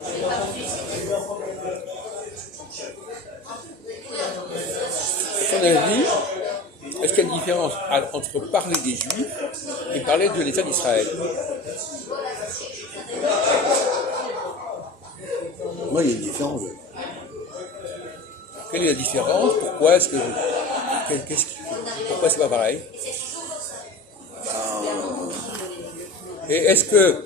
Son avis, est-ce qu'il y a une différence entre parler des Juifs et parler de l'État d'Israël? Moi, il y a une différence. Quelle est la différence? Pourquoi est-ce que pourquoi c'est pas pareil? Et est-ce que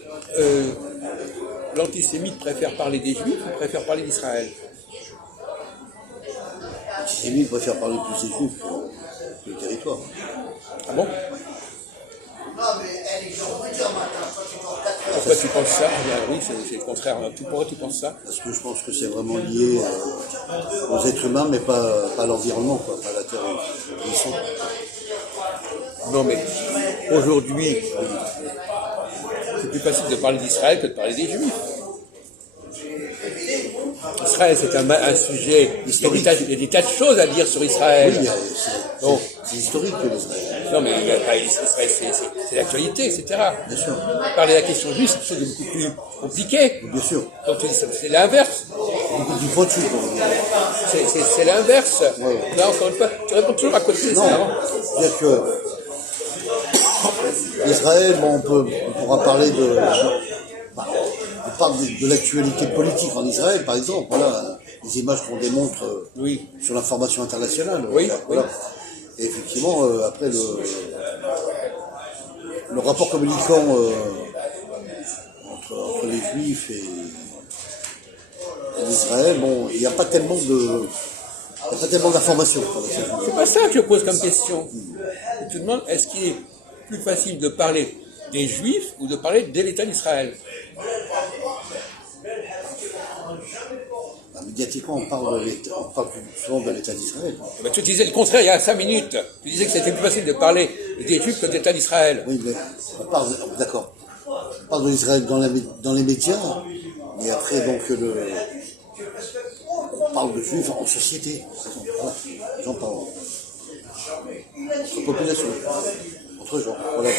l'antisémite préfère parler des Juifs ou préfère parler d'Israël? L'antisémite préfère parler plus des Juifs que du territoire. Ah bon? Pourquoi tu penses ça? Eh bien, oui, c'est le contraire. Pourquoi tu penses ça? Parce que je pense que c'est vraiment lié aux êtres humains, mais pas à l'environnement, quoi, pas à la terre où ils sont. Non, mais aujourd'hui, c'est plus facile de parler d'Israël que de parler des Juifs. Israël, c'est un sujet historique. Il y a des tas de choses à dire sur Israël. Oui, c'est historique que l'Israël. Non, mais Israël, c'est l'actualité, etc. Bien sûr. Parler de la question juive, c'est quelque chose de beaucoup plus compliqué. Bien sûr. Donc tu dis, c'est l'inverse. Beaucoup du faux dessus. C'est l'inverse. Ouais. Là, encore une fois, tu réponds toujours à côté. Non, c'est-à-dire que Israël, bon, on pourra parler on parle de l'actualité politique en Israël, par exemple. Voilà, les images qu'on démontre Oui. sur l'information internationale. Oui, voilà. oui. Et effectivement, après le rapport communicant entre les Juifs et l'Israël, bon, il n'y a pas tellement d'informations. C'est pas ça que je pose comme question. Je te demande, est-ce qu'il est plus facile de parler des Juifs ou de parler de l'État d'Israël? Médiatiquement, on parle plus souvent de l'État d'Israël. Ben, tu disais le contraire il y a 5 minutes. Tu disais que c'était plus facile de parler des Juifs que de l'État d'Israël. Oui, mais d'accord. On parle de l'Israël dans les médias, et après, donc, on parle de Juifs en société. Voilà. Les gens parlent entre population, entre gens. Voilà.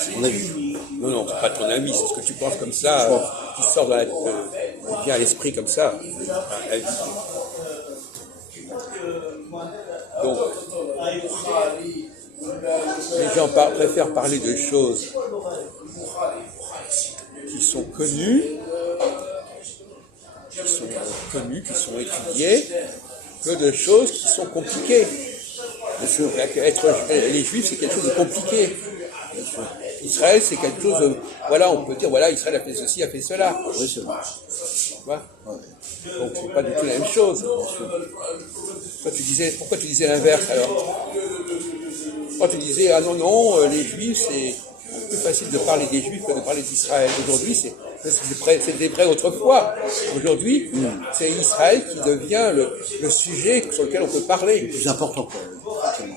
C'est mon avis. Non, c'est pas ton avis, c'est ce que tu penses comme ça, qui sort qui vient à l'esprit comme ça. Donc, les gens préfèrent parler de choses qui sont connues, qui sont étudiées, que de choses qui sont compliquées. Bien sûr, les Juifs, c'est quelque chose de compliqué. Israël, c'est quelque chose de... Voilà, on peut dire, voilà, Israël a fait ceci, a fait cela. Oui, c'est vrai. Tu vois ? Donc, c'est pas du tout la même chose. Pourquoi tu disais l'inverse, alors? Pourquoi tu disais, ah non, les Juifs, c'est plus facile de parler des Juifs que de parler d'Israël. Aujourd'hui, c'était vrai autrefois. Aujourd'hui, c'est Israël qui devient le sujet sur lequel on peut parler. Le plus important, quoi.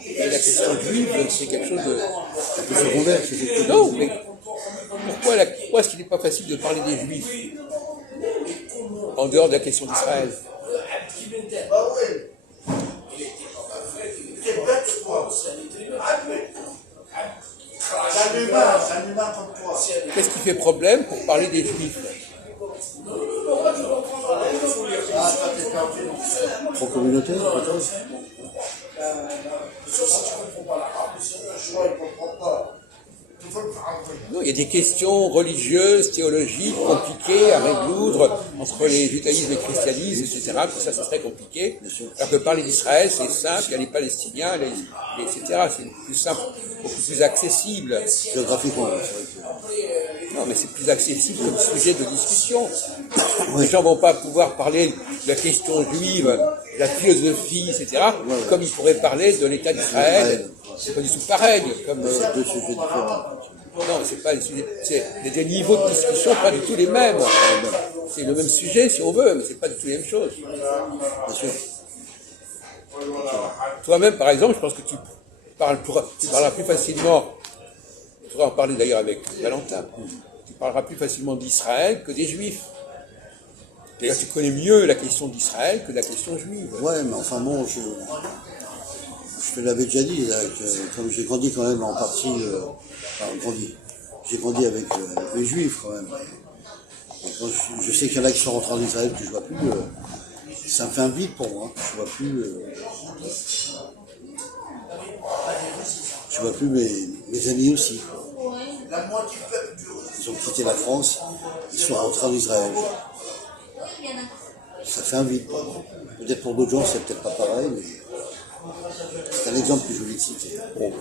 Et la question juive, c'est quelque chose de... Un peu secondaire, c'est Non, mais pourquoi est-ce qu'il n'est pas facile de parler des Juifs en dehors de la question d'Israël? Qu'est-ce qui fait problème pour parler des Juifs? trop communautaire, peut-être. Non, il y a des questions religieuses, théologiques, compliquées à résoudre entre les judaïsmes et le christianisme, etc. Tout ça, c'est très compliqué. Alors que parler d'Israël, c'est simple, il y a les Palestiniens, etc. C'est plus simple, beaucoup plus accessible. Géographiquement, Non, mais c'est plus accessible comme sujet de discussion. Les gens ne vont pas pouvoir parler de la question juive, de la philosophie, etc., comme ils pourraient parler de l'État d'Israël. C'est pas du tout pareil. c'est deux sujets différents. Non, c'est pas c'est des niveaux de discussion pas du tout les mêmes. C'est le même sujet si on veut, mais c'est pas du tout les mêmes choses. Bien sûr. Toi-même, par exemple, je pense que tu parleras plus facilement. Tu pourrais en parler d'ailleurs avec Valentin. Tu parleras plus facilement d'Israël que des Juifs. D'ailleurs, tu connais mieux la question d'Israël que la question juive. Ouais, mais enfin bon, je te l'avais déjà dit, là, que, comme j'ai grandi quand même en partie, enfin, grandi. j'ai grandi avec les juifs quand même. Et quand je sais qu'il y en a qui sont rentrés en Israël que je vois plus, ça me fait un vide pour moi. Je vois plus mes amis aussi. Ils ont quitté la France, ils sont rentrés en Israël. Ça fait un vide pour moi. Peut-être pour d'autres gens, c'est peut-être pas pareil, mais c'est un exemple que je voulais citer. Bon,